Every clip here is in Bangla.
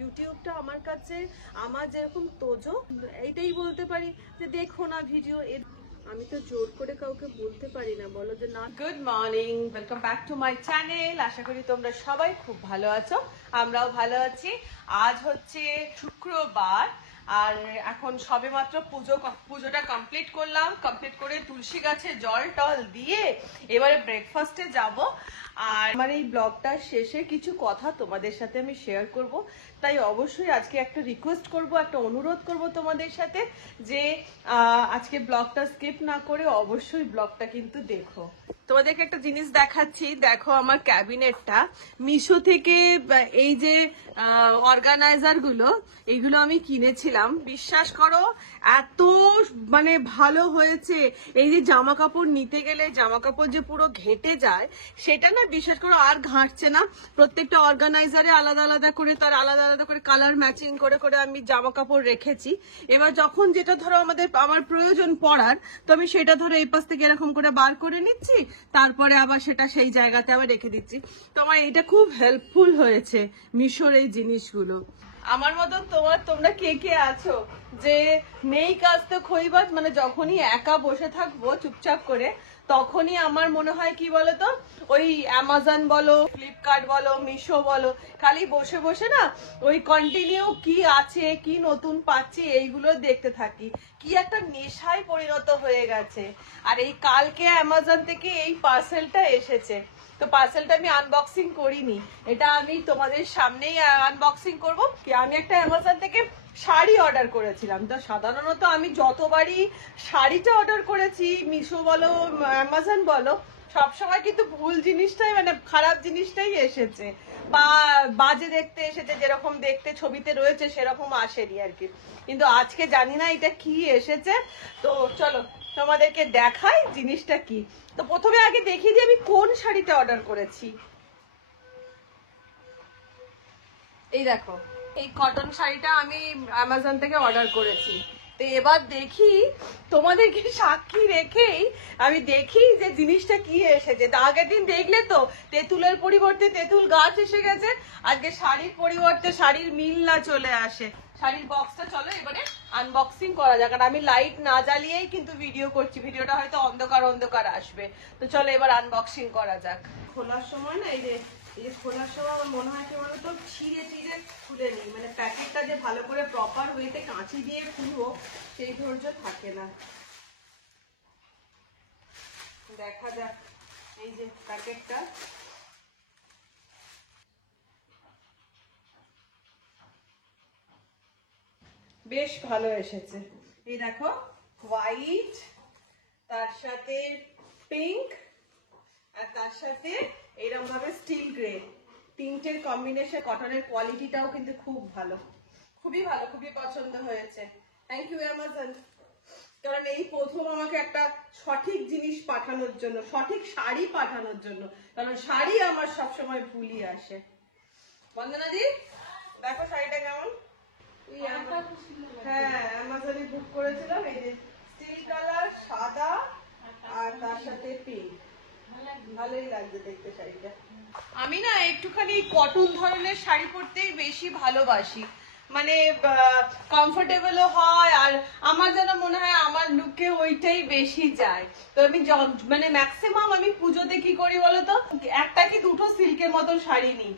ইউটিউবটা আমার কাছে আমার যেরকম তোজো এইটাই বলতে পারি যে দেখো না ভিডিও, আমি তো জোর করে কাউকে বলতে পারি না, বলো যে না। Good morning, welcome back to my channel. আশা করি তোমরা সবাই খুব ভালো আছো, আমরাও ভালো আছি। আজ হচ্ছে শুক্রবার আর এখন সবে মাত্র পুজোটা কমপ্লিট করলাম। কমপ্লিট করে তুলসী গাছে জল টল দিয়ে এবারে ব্রেকফাস্টে যাব। আর আমার এই ব্লগটার শেষে কিছু কথা তোমাদের সাথে আমি শেয়ার করব, তাই অবশ্যই আজকে একটা রিকোয়েস্ট করব, একটা অনুরোধ করব তোমাদের সাথে যে আজকে ব্লগটা স্কিপ না করে অবশ্যই ব্লগটা কিন্তু দেখো। তোমাদেরকে একটা জিনিস দেখাচ্ছি, দেখো আমার ক্যাবিনেটটা মিশো থেকে। এই যে অর্গানাইজার গুলো এইগুলো আমি কিনেছিলাম, বিশ্বাস করো এত মানে ভালো হয়েছে। এই যে জামা কাপড় নিতে গেলে জামা কাপড় যে পুরো ঘেটে যায় সেটা না, বিশ্বাস করো আর ঘাঁটছে না। প্রত্যেকটা অর্গানাইজারে আলাদা আলাদা করে তার আলাদা আলাদা করে কালার ম্যাচিং করে করে আমি জামা কাপড় রেখেছি। এবার যখন যেটা ধরো আমার প্রয়োজন পড়ার, তো আমি সেটা ধরো এই পাশ থেকে এরকম করে বার করে নিচ্ছি, তারপরে আবার সেটা সেই জায়গাতে আবার রেখে দিচ্ছি। তোমার এটা খুব হেল্পফুল হয়েছে মিশোর এই জিনিসগুলো। আমার মতন তোমরা কে কে আছো যে নেই কাজ তো খইবাজ, মানে যখনই একা বসে থাকবো চুপচাপ করে, তখনই আমার মনে হয় কি বলতো, ওই অ্যামাজন বলো, ফ্লিপকার্ট বলো, মিশো বলো, খালি বসে বসে না ওই কন্টিনিউ কি আছে কি নতুন পাচ্ছি এইগুলো দেখতে থাকি। কি একটা নেশায় পরিণত হয়ে গেছে। আর এই কালকে অ্যামাজন থেকে এই পার্সেলটা এসেছে, তো পার্সেলটা আমি আনবক্সিং করিনি, এটা আমি তোমাদের সামনেই আনবক্সিং করব। আমি একটা অ্যামাজন থেকে শাড়ি অর্ডার করেছিলাম। তো সাধারণত আমি যতবারই শাড়িটা অর্ডার করেছি মিশো বলো অ্যামাজন বলো, সবসময় কিন্তু ভুল জিনিসটাই, মানে খারাপ জিনিসটাই এসেছে, বা বাজে দেখতে এসেছে, যেরকম দেখতে ছবিতে রয়েছে সেরকম আসেনি আর কি। কিন্তু আজকে জানি না এটা কি এসেছে, তো চলো তোমাদেরকে দেখাই জিনিসটা কি। তো প্রথমে আগে দেখি যে আমি কোন শাড়িটা অর্ডার করেছি। এই দেখো, এই কটন শাড়িটা আমি অ্যামাজন থেকে অর্ডার করেছি। তো এবার দেখি, তোমাদেরকে সাক্ষী রেখেই আমি দেখি যে জিনিসটা কি এসেছে। তো আগের দিন দেখলে তো তেঁতুলের পরিবর্তে তেঁতুল গাছ এসে গেছে, আজকে শাড়ির পরিবর্তে শাড়ির মিল না চলে আসে। শাড়ির বক্সটা চলো এবারে আনবক্সিং করা যাক। আর আমি লাইট না জ্বালিয়েই কিন্তু ভিডিও করছি, ভিডিওটা হয়তো অন্ধকার অন্ধকার আসবে। তো চলো এবার আনবক্সিং করা যাক। খোলার সময় না এই যে খোলার সময় আমার মনে হয় কি বলতো, ছিঁড়ে ছিঁড়ে খুলে নিই, মানে প্যাকেটটা যে ভালো করে প্রপার ওয়েতে কাঁচি দিয়ে খুলবো সেই ধৈর্য থাকে না। দেখা যাক এই যে প্যাকেটটা। বেশ ভালো এসেছে। এই দেখো, হোয়াইট, তার সাথে পিঙ্ক, আর তার সাথে এরকম ভাবে স্টিল গ্রে, তিনটের কম্বিনেশন। কটনের কোয়ালিটিটাও কিন্তু খুব ভালো, খুবই ভালো, খুবই পছন্দ হয়েছে। থ্যাংক ইউ অ্যামাজন, কারণ এই প্রথম আমাকে একটা সঠিক জিনিস পাঠানোর জন্য, সঠিক শাড়ি পাঠানোর জন্য, কারণ শাড়ি আমার সবসময় ভুলই আসে। বন্দনা দি দেখো শাড়িটা কেমন। হ্যাঁ, অ্যামাজনে বুক করেছিলাম। এই যে স্টিল কালার, সাদা আর তার সাথে পিঙ্ক, ভালোই লাগছে দেখতে শাড়িটা। আমি না একটুখানি কটন ধরনের শাড়ি পরতেই বেশি ভালোবাসি, মানে কমফোর্টেবলও হয়, আর আমার যেন মনে হয় আমার লুকে ওইটাই বেশি যায়। তো আমি মানে ম্যাক্সিমাম আমি পুজোতে কি করি বলতো, একটা কি দুটো সিল্কের মতো শাড়ি নিই,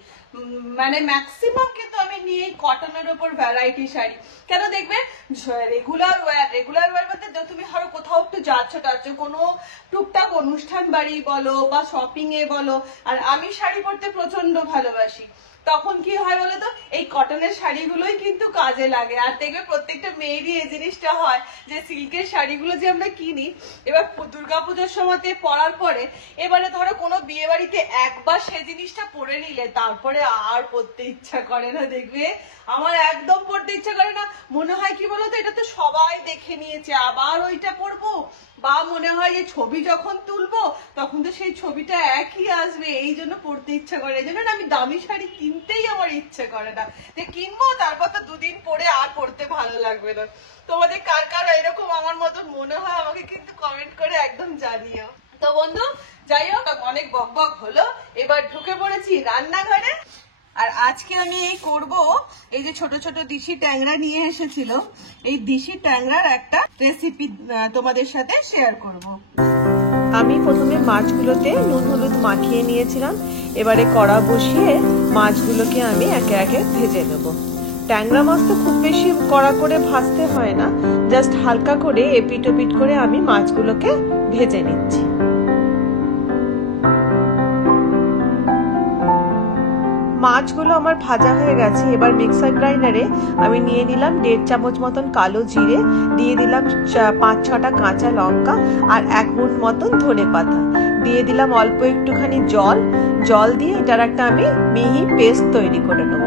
মানে ম্যাক্সিমাম কিন্তু আমি নিয়ে কটনের উপর ভ্যারাইটি শাড়ি। কেন দেখবে রেগুলার ওয়্যার বলতে তুমি ধরো কোথাও একটু যাচ্ছ কোনো টুকটাক অনুষ্ঠান বাড়ি বলো বা শপিং এ বলো, আর আমি শাড়ি পরতে প্রচন্ড ভালোবাসি, তখন কি হয় বলতো এই কটনের শাড়িগুলোই কিন্তু কাজে লাগে। আর দেখবে প্রত্যেকটা মেয়েরই এই জিনিসটা হয় যে সিল্কের শাড়িগুলো যে আমরা কিনি, এবার দুর্গাপুজোর সময়তে পরার পরে এবারে ধরো কোনো বিয়ে বাড়িতে একবার সে জিনিসটা পরে নিলে তারপরে আর পরতে ইচ্ছা করে না। দেখবে আমার একদম পরতে ইচ্ছা করে না, মনে হয় কি বলতো এটা তো সবাই দেখে নিয়েছে, আবার ওইটা পরবো, বা মনে হয় যে ছবি যখন তুলবো তখন তো সেই ছবিটা একই আসবে, এই জন্য পরতে ইচ্ছা করে। এই জন্য আমি দামি শাড়ি কিনতেই আমার ইচ্ছে করে না, যে কিনবো তারপর তো দুদিন পরে আর পরতে ভালো লাগবে না। তোমাদের কার কার এরকম আমার মতো মনে হয় আমাকে কিন্তু কমেন্ট করে একদম জানিও। তো বন্ধু যাই হোক, অনেক বকবক হলো, এবার ঢুকে পড়েছি রান্নাঘরে। আর আজকে আমি এই করব, এই যে ছোট ছোট দিশি ট্যাংরা নিয়ে এসেছিল, এই দিশি ট্যাংরার একটা রেসিপি তোমাদের সাথে শেয়ার করব। আমি প্রথমে মাছগুলোতে নুন হলুদ মাখিয়ে নিয়েছিলাম। এবারে কড়া বসিয়ে মাছগুলোকে আমি একে একে ভেজে নেব। ট্যাংরা মাছ তো খুব বেশি কড়া করে ভাজতে হয় না, জাস্ট হালকা করে এপিট ওপিট করে আমি মাছগুলোকে ভেজে নিচ্ছি। মাছগুলো আমার ভাজা হয়ে গেছে। এবার মিক্সার গ্রাইন্ডারে আমি নিয়ে নিলাম 1.5 চামচ মতন কালো জিরে, দিয়ে দিলাম 5-6টা কাঁচা লঙ্কা আর 1 মুঠ মতন ধনেপাতা, দিয়ে দিলাম অল্প একটুখানি জল দিয়ে এটার একটা আমি মিহি পেস্ট তৈরি করে নেব।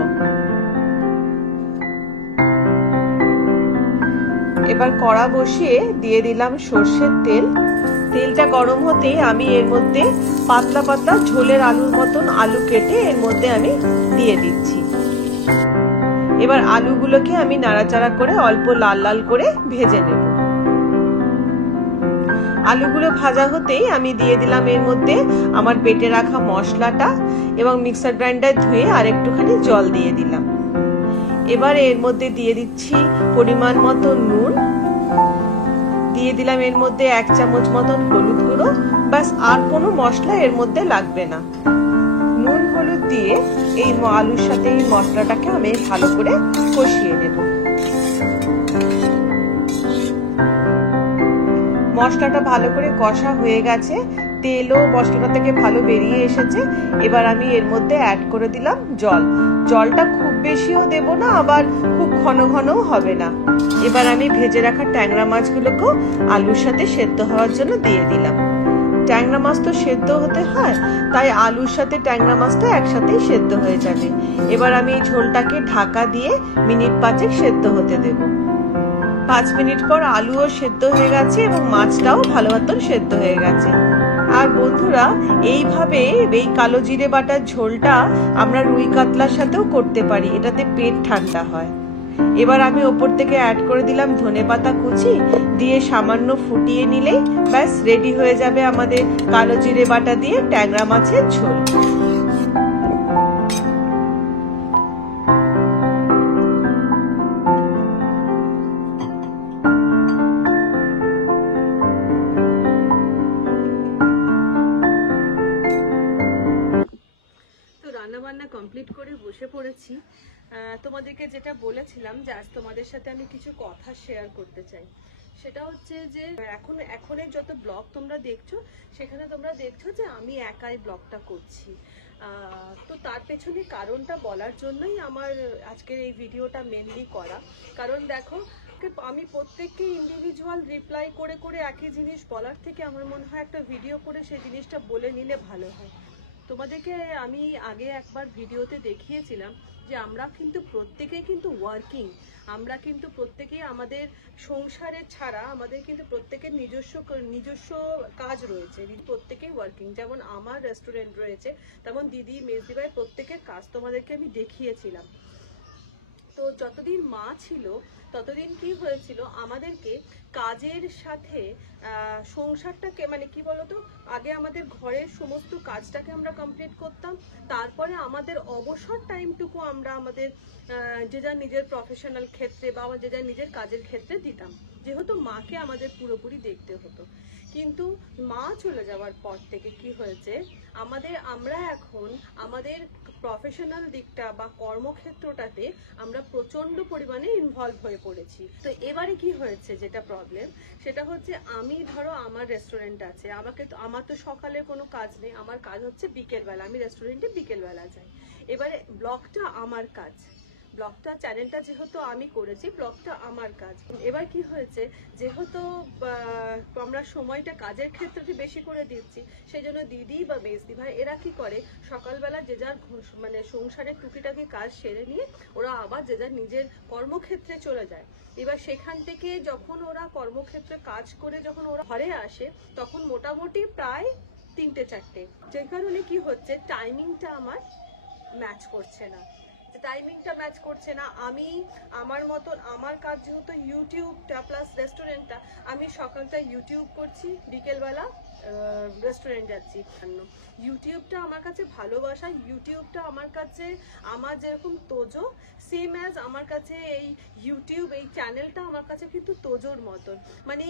এবার কড়া বসিয়ে দিয়ে দিলাম সর্ষের তেল। তেলটা গরম হতেই আমি এর মধ্যে পাতলা পাতলা ঝোলের আলুর মতন আলু কেটে এর মধ্যে আমি দিয়ে দিচ্ছি। এবার আলুগুলোকে আমি নাড়াচাড়া করে অল্প লাল লাল করে ভেজে নেব। আলুগুলো ভাজা হতেই আমি দিয়ে দিলাম এর মধ্যে আমার বেটে রাখা মশলাটা এবং মিক্সার গ্রাইন্ডার ধুয়ে আর একটুখানি জল দিয়ে দিলাম। এবার এর মধ্যে দিয়ে দিচ্ছি পরিমাণ মতো নুন, দিয়ে দিলাম এর মধ্যে 1 চামচ মতন হলুদ গুঁড়ো। বাস, আর কোনো মশলা এর মধ্যে লাগবে না। নুন হলুদ দিয়ে এই আলুর সাথে এই মশলাটাকে আমি ভালো করে কষিয়ে নেব। মশলাটা ভালো করে কষা হয়ে গেছে, তেলও মশলাটা থেকে ভালো বেরিয়ে এসেছে। এবার আমি এর মধ্যে অ্যাড করে দিলাম জলটা খুব বেশিও দেব না, আবার খুব ঘন ঘনও হবে না। এবার আমি ভেজে রাখা ট্যাংরা মাছগুলোকেও আলুর সাথে সেদ্ধ হওয়ার জন্য দিয়ে দিলাম। ট্যাংরা মাছ তো সেদ্ধ হতে হয়, তাই আলুর সাথে ট্যাংরা মাছটা একসাথেই সেদ্ধ হয়ে যাবে। এবার আমি এই ঝোলটাকে ঢাকা দিয়ে মিনিট 5 সেদ্ধ হতে দেব। 5 মিনিট পর আলুও সেদ্ধ হয়ে গেছে এবং মাছটাও ভালো মতন সেদ্ধ হয়ে গেছে। আর বন্ধুরা, এইভাবে এই কালো জিরে বাটার ঝোলটা আমরা রুই কাতলার সাথেও করতে পারি, এটাতে পেট ঠান্ডা হয়। এবার আমি ওপর থেকে অ্যাড করে দিলাম ধনেপাতা কুচি, দিয়ে সামান্য ফুটিয়ে নিলেই ব্যাস রেডি হয়ে যাবে আমাদের কালো জিরে বাটা দিয়ে ট্যাংরা মাছের ঝোল। রান্নাবান্না কমপ্লিট করে বসে পড়েছি। তোমাদেরকে যেটা বলেছিলাম যে আজ তোমাদের সাথে আমি কিছু কথা শেয়ার করতে চাই, সেটা হচ্ছে যে এখনের যত ব্লগ তোমরা দেখছো, সেখানে তোমরা দেখছো যে আমি একাই ব্লগটা করছি। তো তার পেছনে কারণটা বলার জন্যই আমার আজকের এই ভিডিওটা মেনলি করা। কারণ দেখো, আমি প্রত্যেককে ইন্ডিভিজুয়াল রিপ্লাই করে করে একই জিনিস বলার থেকে আমার মনে হয় একটা ভিডিও করে সেই জিনিসটা বলে নিলে ভালো হয়। তোমাদেরকে আমি আগে একবার ভিডিওতে দেখিয়েছিলাম যে আমরা কিন্তু প্রত্যেকেই কিন্তু ওয়ার্কিং, আমরা কিন্তু প্রত্যেকেই আমাদের সংসারে ছাড়া আমাদের কিন্তু প্রত্যেকের নিজস্ব কাজ রয়েছে, প্রত্যেকেই ওয়ার্কিং। যেমন আমার রেস্টুরেন্ট রয়েছে, তেমন দিদি মেজদি ভাই প্রত্যেকের কাজ তোমাদেরকে আমি দেখিয়েছিলাম। তো যতদিন মা ছিল ততদিন কি হয়েছিল, আমাদেরকে কাজের সাথে সংসারটাকে মানে কি বলতো, আগে আমাদের ঘরের সমস্ত কাজটাকে আমরা কমপ্লিট করতাম, তারপরে আমাদের অবসর টাইমটুকু আমরা আমাদের যে যার নিজের প্রফেশনাল ক্ষেত্রে বা যে যার নিজের কাজের ক্ষেত্রে দিতাম, যেহেতু মাকে আমাদের পুরোপুরি দেখতে হতো। কিন্তু মা চলে যাওয়ার পর থেকে কি হয়েছে, আমরা এখন আমাদের প্রফেশনাল দিকটা বা কর্মক্ষেত্রটাতে আমরা প্রচন্ড পরিমাণে ইনভলভ হয়ে পড়েছি। তো এবারে কি হয়েছে, যেটা প্রবলেম সেটা হচ্ছে, আমি ধরো আমার রেস্টুরেন্ট আছে, আমার তো সকালে কোনো কাজ নেই, আমার কাজ হচ্ছে বিকেলবেলা, আমি রেস্টুরেন্টে বিকেলবেলা যাই। এবারে ব্লগটা আমার কাজ, ব্লগটা চ্যানেলটা যেহেতু আমি করেছি, ব্লগটা আমার কাজ। এবার কি হয়েছে, যেহেতু আমরা সময়টা কাজের ক্ষেত্রে বেশি করে দিচ্ছি, সেই জন্য দিদি বা মেজদি ভাই এরা কি করে, সকালবেলা যে যার মানে সংসারের টুকিটাকি কাজ সেরে নিয়ে ওরা আবার যে যার নিজের কর্মক্ষেত্রে চলে যায়। এবার সেখান থেকে যখন ওরা কর্মক্ষেত্রে কাজ করে যখন ওরা ঘরে আসে, তখন মোটামুটি প্রায় 3টে 4টে, যে কারণে কি হচ্ছে, টাইমিংটা আমার ম্যাচ করছে না। টাইমিংটা ম্যাচ করছে না। আমি আমার মতন আমার কাজ যেহেতু ইউটিউবটা প্লাস রেস্টুরেন্টটা, আমি সকালটা ইউটিউব করছি, বিকেলবেলা রেস্টুরেন্ট যাচ্ছি। ইউটিউবটা আমার কাছে ভালোবাসা, ইউটিউবটা আমার কাছে আমার যেরকম তোজো, সেম অ্যাজ আমার কাছে এই ইউটিউব এই চ্যানেলটা আমার কাছে কিন্তু তোজোর মতন। মানে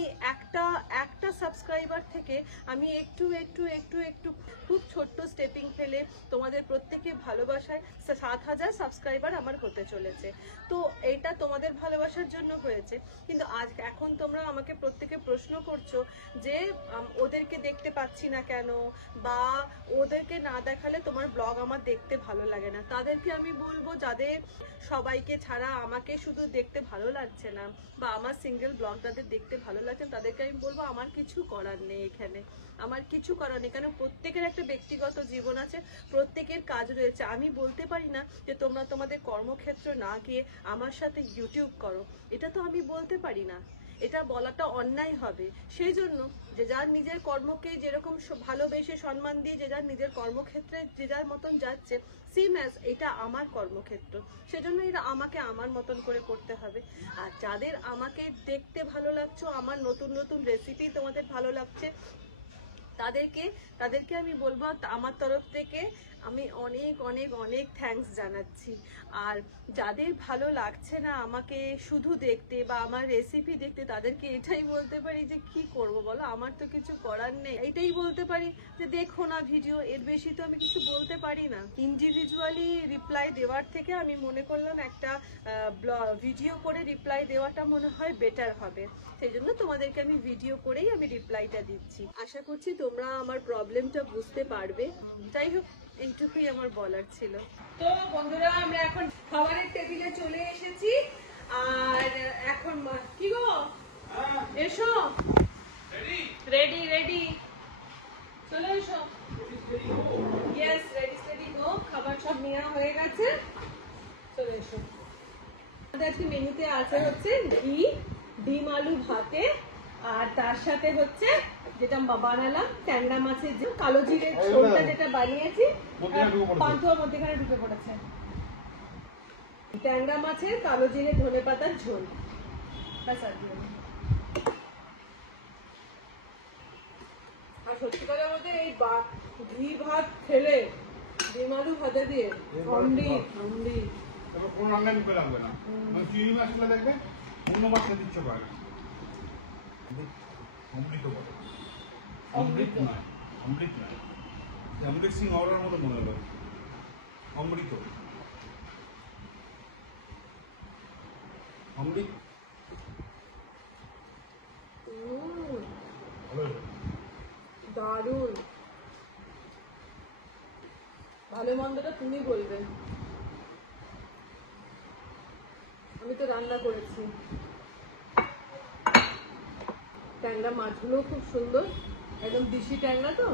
একটা সাবস্ক্রাইবার থেকে আমি একটু একটু একটু একটু খুব ছোট্ট স্টেপিং ফেলে তোমাদের প্রত্যেকে ভালোবাসায় 7,000 সাবস্ক্রাইবার আমার হতে চলেছে। তো এইটা তোমাদের ভালোবাসার জন্য হয়েছে। কিন্তু এখন তোমরা আমাকে প্রত্যেকে প্রশ্ন করছো যে ওদেরকে দেখতে পাচ্ছি না কেন, বা ওদেরকে না দেখালে তোমার ব্লগ আমার দেখতে ভালো লাগে না। তাদেরকে আমি বলবো, যাদের সবাইকে ছাড়া আমাকে শুধু দেখতে ভালো লাগছে না, বা আমার সিঙ্গেল ব্লগ যাদের দেখতে ভালো লাগছে, তাদেরকে আমি বলবো আমার কিছু করার নেই এখানে, আমার কিছু করার নেই। কারণ প্রত্যেকের একটা ব্যক্তিগত জীবন আছে, প্রত্যেকের কাজ রয়েছে। আমি বলতে পারি না যে তোমরা তোমাদের কর্মক্ষেত্র না গিয়ে আমার সাথে ইউটিউব করো, এটা তো আমি বলতে পারি না, এটা বলাটা অন্যায় হবে। সেই জন্য যে যার নিজের কর্মকে যেরকম ভালোবেসে সম্মান দিয়ে যে যার নিজের কর্মক্ষেত্রে যে যার মতন যাচ্ছে, সেম অ্যাজ এটা আমার কর্মক্ষেত্র, সেজন্য এটা আমাকে আমার মতন করে করতে হবে। আর যাদের আমাকে দেখতে ভালো লাগছে, আমার নতুন নতুন রেসিপি তোমাদের ভালো লাগছে, তাদেরকে আমি বলবো আমার তরফ থেকে আমি অনেক অনেক অনেক থ্যাঙ্কস জানাচ্ছি। আর যাদের ভালো লাগছে না আমাকে শুধু দেখতে বা আমার রেসিপি দেখতে, তাদেরকে এটাই বলতে পারি যে কি করব বলো, আমার তো কিছু করার নেই। এটাই বলতে পারি যে দেখো না ভিডিও, এর বেশি তো আমি কিছু বলতে পারি না। ইন্ডিভিজুয়ালি রিপ্লাই দেওয়ার থেকে আমি মনে করলাম একটা ভিডিও করে রিপ্লাই দেওয়াটা মনে হয় বেটার হবে, সেই জন্য তোমাদেরকে আমি ভিডিও করেই আমি রিপ্লাইটা দিচ্ছি। আশা করছি তোমরা আমার প্রবলেমটা বুঝতে পারবে। যাই হোক, এইটুকুই আমার বলার ছিল। তো বন্ধুরা, আমরা এখন খাবারের টেবিলে চলে এসেছি। আর এখন কি গো, এসো, রেডি রেডি, চলে এসো। ইয়েস, রেডি রেডি গো, খাবার সব নেওয়া হয়ে গেছে, চলে এসো। আমাদের আজকে মেনুতে আছে হচ্ছে ঘি, ডিম আলু ভাতে, আর তার সাথে হচ্ছে যেটা বানালাম ট্যাংরা মাছের যে কালো জিরের ঝোলটা যেটা বানিয়েছি, পান্তুয়া মধ্যেখানে ঢুকে পড়েছে, ট্যাংরা মাছের কালো জিরে ধনে পাতার ঝোল। আর সত্যিকারের মধ্যে এই ঘি ভাত খেলে ডিম আলু ভাতে দিয়ে অমৃত অমৃত। কোন রান্না মুখে লাগবে না, চিংড়ি মাছগুলো দেখবে অন্য মাছটা দিচ্ছ পারে অমৃত বলে, অমৃত নয়, অমৃত নয়, অমৃত সিং অর্ডার মতো মনে হলো, অমৃত অমৃত। দারুণ, ভালো মন্দটা তুমি বলবে, আমি তো রান্না করেছি। ট্যাংরা মাছগুলো খুব সুন্দর, একদম দেশি ট্যাংরা, তো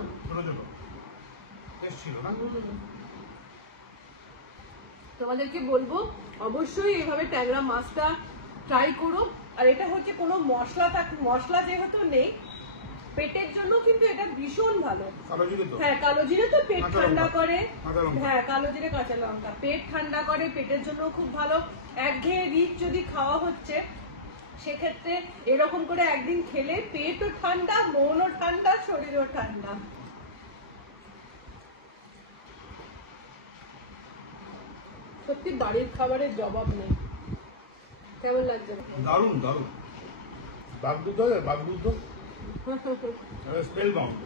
তোমাদেরকে বলবো অবশ্যই এইভাবে ট্যাংরা মাছটা ট্রাই করো। আর এটা হচ্ছে কোনো মশলা যেহেতু নেই, পেটের জন্য কিন্তু এটা ভীষণ ভালো। হ্যাঁ, কালো জিরে তো পেট ঠান্ডা করে, হ্যাঁ কালো জিরে কাঁচা লঙ্কা পেট ঠান্ডা করে, পেটের জন্য খুব ভালো। একঘেয়ে রিচ যদি খাওয়া হচ্ছে, সেক্ষেত্রে এরকম করে একদিন খেলে পেটও ঠান্ডা, মনও ঠান্ডা, শরীরও ঠান্ডা। সত্যি বাড়ির খাবারের জবাব নেই। কেমন লাগছে? দারুণ দারুণ, বাগদুধ, বাগদুধ স্পেল বাউন্ড।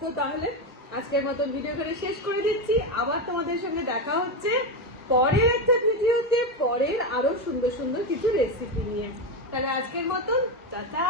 তো তাহলে আজকের মতো ভিডিও করে শেষ করে দিচ্ছি। আবার তোমাদের সঙ্গে দেখা হচ্ছে পরের একটা ভিডিওতে, পরের আরো সুন্দর সুন্দর কিছু রেসিপি নিয়ে। তাহলে আজকের মতন টাটা।